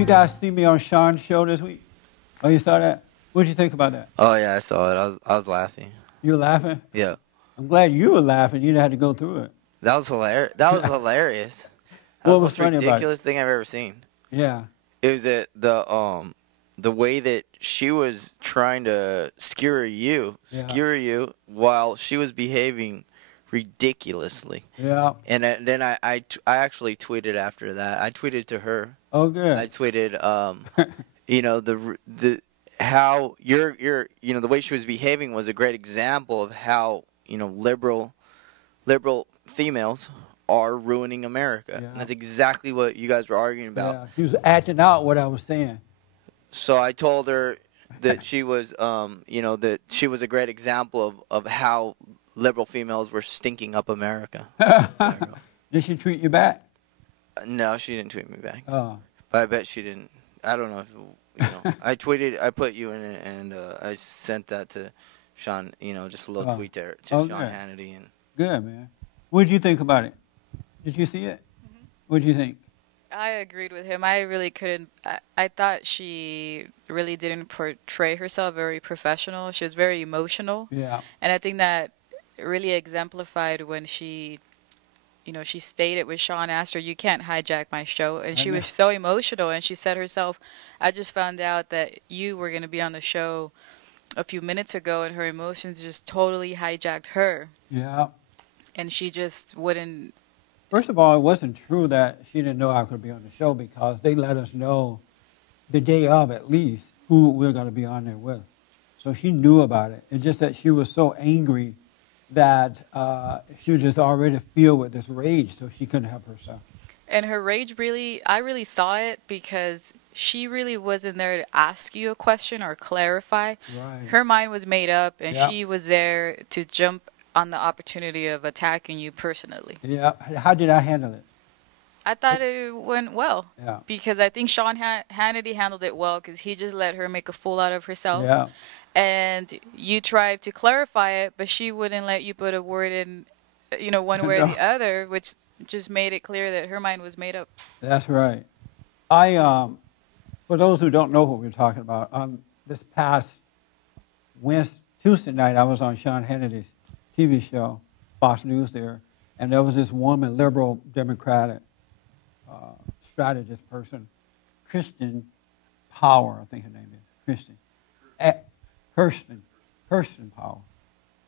you guys see me on Sean's show this week? Oh, you saw that? What did you think about that? Oh yeah, I saw it. I was laughing. You were laughing? Yeah. I'm glad you were laughing. You didn't have to go through it. That was hilarious. That was hilarious. That What was was the funny most about it? ridiculous thing I've ever seen. Yeah. It was the way that she was trying to skewer you while she was behaving ridiculously. Yeah. And then I actually tweeted after that. I tweeted to her. Oh, good. I tweeted, you know, the how your you know, the way she was behaving was a great example of how, you know, liberal females are ruining America. Yeah. And that's exactly what you guys were arguing about. Yeah. She was acting out what I was saying. So I told her that she was, you know, that she was a great example of how liberal females were stinking up America. Did she treat you back? No, she didn't tweet me back. Oh. But I bet she didn't. I don't know if, you know, I put you in it, and I sent that to Sean, you know, just a little tweet there to Sean Hannity. And good, man. What did you think about it? Did you see it? Mm-hmm. What did you think? I agreed with him. I really couldn't. I thought she really didn't portray herself very professional. She was very emotional. Yeah. And I think that really exemplified when she, you know, she stated when Sean asked her, "You can't hijack my show," and she was so emotional. And she said herself, "I just found out that you were going to be on the show a few minutes ago," and her emotions just totally hijacked her. Yeah. And she just wouldn't. First of all, it wasn't true that she didn't know I could be on the show because they let us know the day of at least who we're going to be on there with. So she knew about it. It's just that she was so angry that she was just already filled with this rage, so she couldn't help herself. And her rage really, I really saw it because she really wasn't there to ask you a question or clarify. Right. Her mind was made up, and she was there to jump on the opportunity of attacking you personally. Yeah. How did I handle it? I thought it went well. Yeah. Because I think Sean Hannity handled it well because he just let her make a fool out of herself. Yeah. And you tried to clarify it, but she wouldn't let you put a word in, you know, one way or the other, which just made it clear that her mind was made up. That's right. For those who don't know what we're talking about, this past Tuesday night, I was on Sean Hannity's TV show, Fox News there, and there was this woman, liberal Democratic strategist person, Kristen Power, I think her name is, Kirsten Power.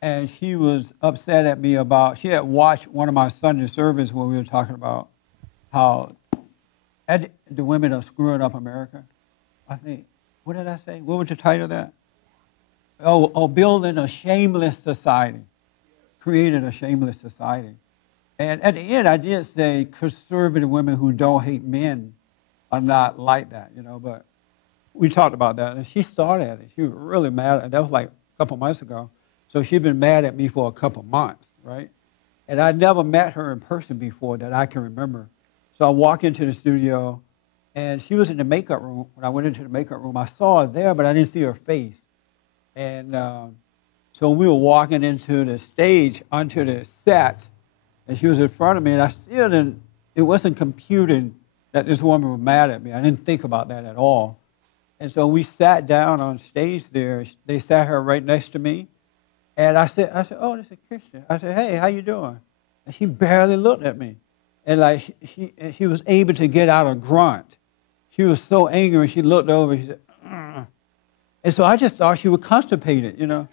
And she was upset at me about, she had watched one of my Sunday services where we were talking about how the women are screwing up America. I think, what did I say? What was the title of that? Oh, building a shameless society. Created a shameless society. And at the end, I did say conservative women who don't hate men are not like that, you know, but we talked about that, and she saw that. She was really mad. That was like a couple months ago. So she'd been mad at me for a couple months, right? And I never met her in person before that I can remember. So I walk into the studio, and she was in the makeup room. When I went into the makeup room, I saw her there, but I didn't see her face. And so we were walking into the stage, onto the set, and she was in front of me, and I still didn't, it wasn't computing that this woman was mad at me. I didn't think about that at all. And so we sat down on stage there. They sat her right next to me. And I said, "Oh, this is Christian." I said, "Hey, how you doing?" And she barely looked at me. And like she was able to get out a grunt. She was so angry. She looked over. She said, "Ugh." And so I just thought she was constipated, you know.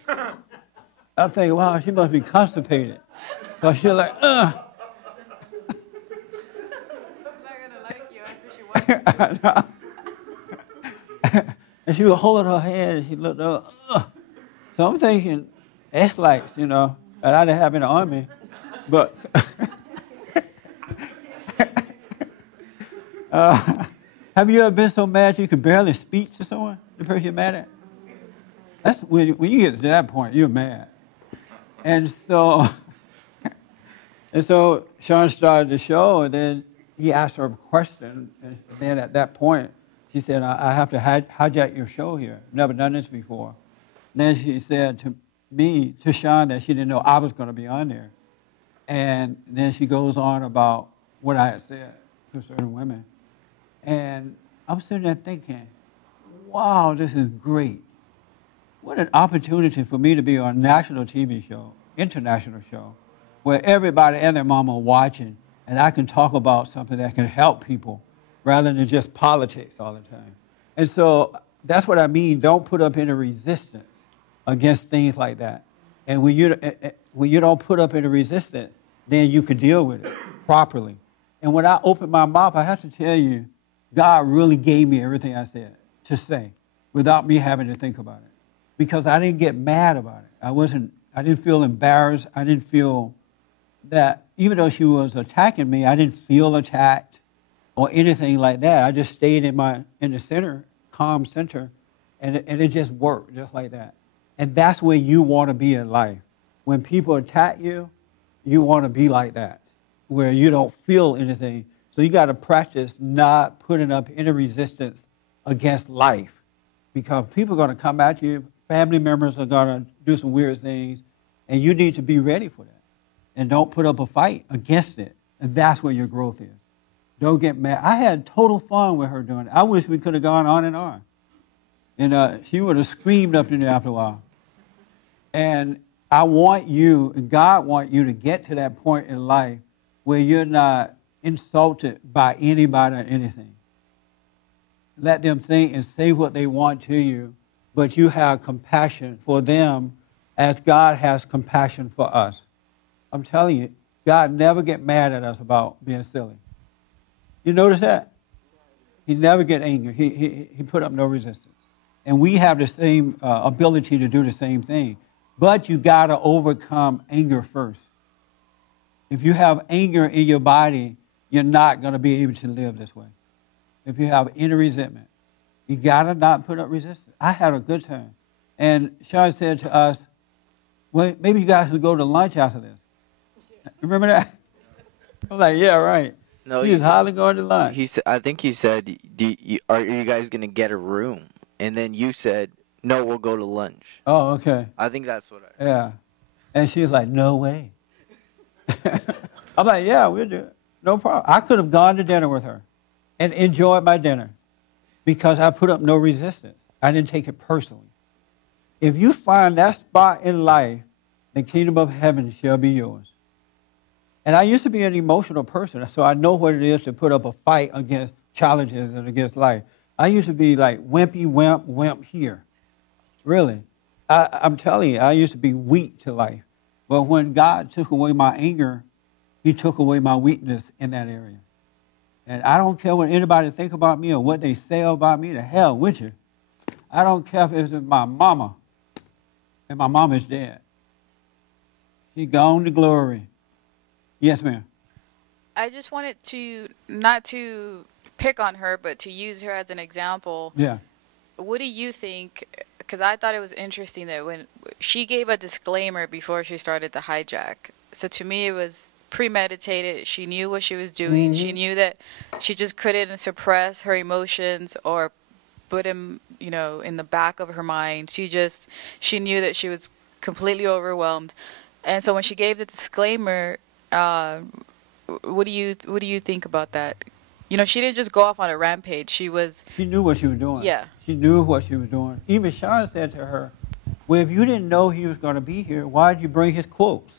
I'm thinking, wow, she must be constipated. So she was like, "Ugh." And she was holding her hand, and she looked up. Ugh. So I'm thinking, S-likes, you know, and I didn't have any on me. But have you ever been so mad you could barely speak to someone, the person you're mad at? That's when you get to that point, you're mad. And so Sean started the show, and then he asked her a question, and then at that point, she said, "I have to hijack your show here. I've never done this before." Then she said to Sean, that she didn't know I was going to be on there. And then she goes on about what I had said to certain women. And I'm sitting there thinking, wow, this is great. What an opportunity for me to be on a national TV show, international show, where everybody and their mama are watching, and I can talk about something that can help people rather than just politics all the time. And so that's what I mean. Don't put up any resistance against things like that. And when you don't put up any resistance, then you can deal with it properly. And when I opened my mouth, I have to tell you, God really gave me everything I said to say without me having to think about it. Because I didn't get mad about it. I didn't feel embarrassed. I didn't feel that, even though she was attacking me, I didn't feel attacked or anything like that. I just stayed in the center, calm center, and it just worked just like that. And that's where you want to be in life. When people attack you, you want to be like that, where you don't feel anything. So you got to practice not putting up any resistance against life, because people are going to come at you. Family members are going to do some weird things, and you need to be ready for that. And don't put up a fight against it. And that's where your growth is. Don't get mad. I had total fun with her doing it. I wish we could have gone on and on. And she would have screamed up in there after a while. And I want you, and God wants you to get to that point in life where you're not insulted by anybody or anything. Let them think and say what they want to you, but you have compassion for them as God has compassion for us. I'm telling you, God never get mad at us about being silly. You notice that? He never get angry. He put up no resistance. And we have the same ability to do the same thing. But you got to overcome anger first. If you have anger in your body, you're not going to be able to live this way. If you have any resentment, you got to not put up resistance. I had a good time. And Sean said to us, well, maybe you guys should go to lunch after this. Remember that? I'm like, yeah, right. No, he was hardly going to lunch. I think he said, are you guys going to get a room? And then you said, no, we'll go to lunch. Oh, okay. I think that's what I heard. Yeah. And she was like, no way. I'm like, yeah, we'll do it. No problem. I could have gone to dinner with her and enjoyed my dinner because I put up no resistance. I didn't take it personally. If you find that spot in life, the kingdom of heaven shall be yours. And I used to be an emotional person, so I know what it is to put up a fight against challenges and against life. I used to be like wimpy, wimp here. Really. I'm telling you, I used to be weak to life. But when God took away my anger, he took away my weakness in that area. And I don't care what anybody think about me or what they say about me, to hell with you. I don't care if it's my mama, and my mama's dead. She gone to glory. Yes, ma'am. I just wanted to, not to pick on her, but to use her as an example. Yeah. What do you think? Because I thought it was interesting that when she gave a disclaimer before she started the hijack. So to me, it was premeditated. She knew what she was doing. Mm-hmm. She knew that she just couldn't suppress her emotions or put him, in the back of her mind. She knew that she was completely overwhelmed. And so when she gave the disclaimer, what do you think about that? She didn't just go off on a rampage. She knew what she was doing. Yeah. She knew what she was doing. Even Sean said to her, well, if you didn't know he was going to be here, why did you bring his quotes?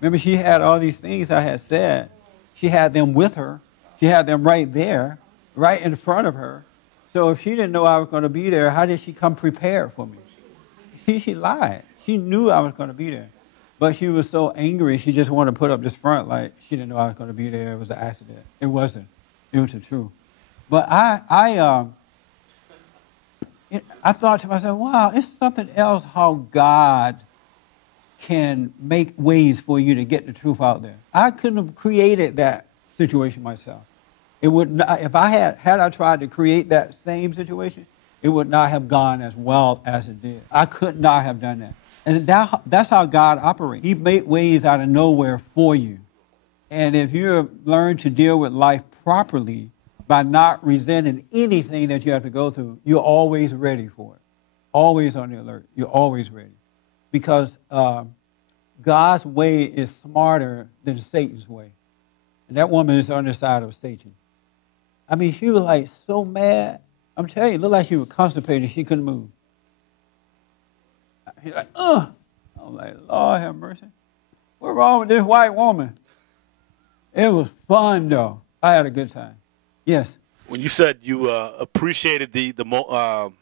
Remember, she had all these things I had said. She had them with her. She had them right there, right in front of her. So if she didn't know I was going to be there, how did she come prepared for me? She lied. She knew I was going to be there. But she was so angry, she just wanted to put up this front like she didn't know I was going to be there. It was an accident. It wasn't. It was the truth. But I thought to myself, wow, it's something else how God can make ways for you to get the truth out there. I couldn't have created that situation myself. It would not, if I had I tried to create that same situation, it would not have gone as well as it did. I could not have done that. And that's how God operates. He made ways out of nowhere for you. And if you learn to deal with life properly by not resenting anything that you have to go through, you're always ready for it. Always on the alert. You're always ready. Because God's way is smarter than Satan's way. And that woman is on the side of Satan. I mean, she was like so mad. I'm telling you, it looked like she was constipated. She couldn't move. He's like, ugh. I'm like, Lord have mercy. What's wrong with this white woman? It was fun, though. I had a good time. Yes. When you said you appreciated the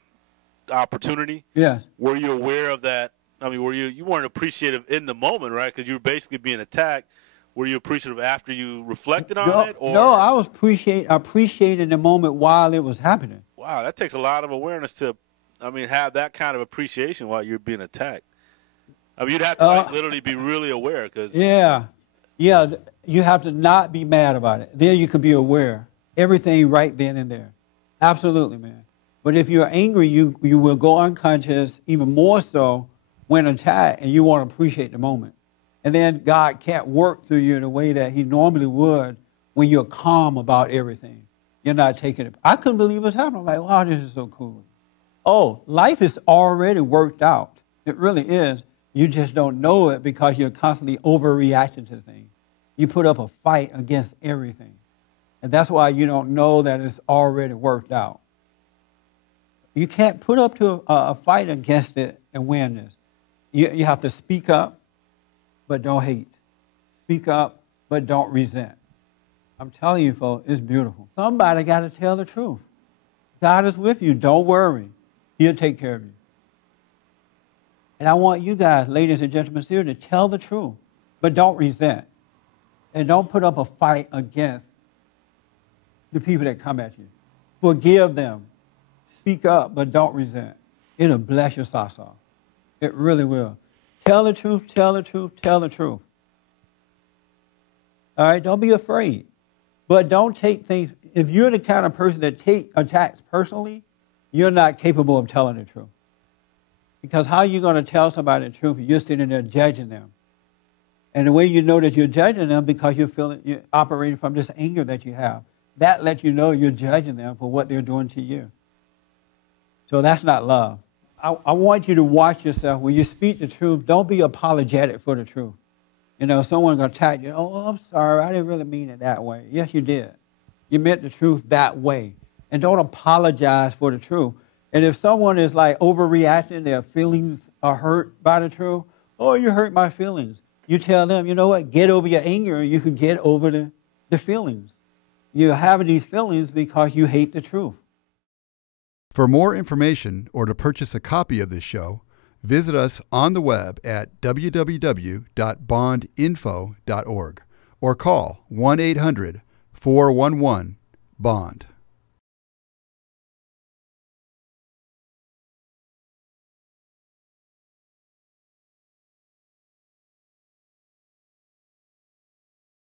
opportunity, yes, were you aware of that? I mean, you weren't appreciative in the moment, right? Because you were basically being attacked. Were you appreciative after you reflected on it? Or? No, I was appreciating the moment while it was happening. Wow, that takes a lot of awareness to, have that kind of appreciation while you're being attacked. I mean, you'd have to literally be really aware. Cause yeah, you have to not be mad about it. Then you can be aware. Everything right then and there. Absolutely, man. But if you're angry, you will go unconscious even more so when attacked, and you won't appreciate the moment. And then God can't work through you in the way that he normally would when you're calm about everything. You're not taking it. I couldn't believe what's happening. I'm like, wow, this is so cool. Oh, life is already worked out. It really is. You just don't know it because you're constantly overreacting to things. You put up a fight against everything. And that's why you don't know that it's already worked out. You can't put up to a fight against it and win this. You have to speak up, but don't hate. Speak up, but don't resent. I'm telling you, folks, it's beautiful. Somebody got to tell the truth. God is with you. Don't worry. He'll take care of you. And I want you guys, ladies and gentlemen, here to tell the truth, but don't resent. And don't put up a fight against the people that come at you. Forgive them. Speak up, but don't resent. It'll bless your socks off. It really will. Tell the truth, tell the truth, tell the truth. All right? Don't be afraid. But don't take things, if you're the kind of person that take attacks personally, you're not capable of telling the truth. Because how are you going to tell somebody the truth if you're sitting there judging them? And the way you know that you're judging them because you're operating from this anger that you have. That lets you know you're judging them for what they're doing to you. So that's not love. I want you to watch yourself. When you speak the truth, don't be apologetic for the truth. You know, someone's going to attack you. Oh, I'm sorry. I didn't really mean it that way. Yes, you did. You meant the truth that way. And don't apologize for the truth. And if someone is like overreacting, their feelings are hurt by the truth, oh, you hurt my feelings. You tell them, you know what, get over your anger and you can get over the feelings. You're having these feelings because you hate the truth. For more information or to purchase a copy of this show, visit us on the web at www.bondinfo.org or call 1-800-411-BOND.